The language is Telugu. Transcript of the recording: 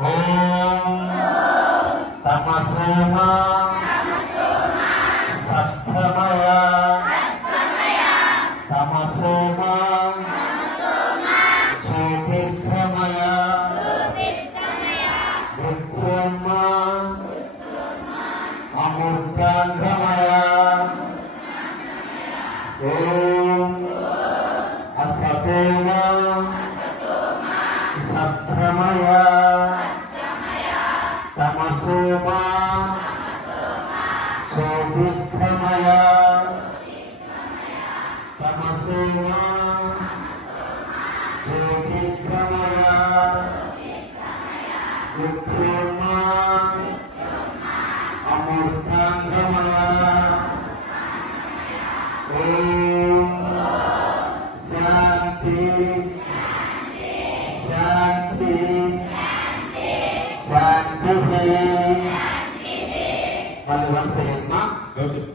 ఓం తమసోమ సత్యమయ తమసోమ జ్యోతిర్గమయ మృత్యుర్మ అమృతాంగమయ ఓం అసతోమ సత్యమయ తమసోమ జ్యోతిర్గమయ తమసోమ జ్యోతిర్గమయ మృత్యుర్మ అమృతాంగమయ ఓం శాంతి శాంతి శాంతి. మళ్ళీ వన్స్ అగైన్.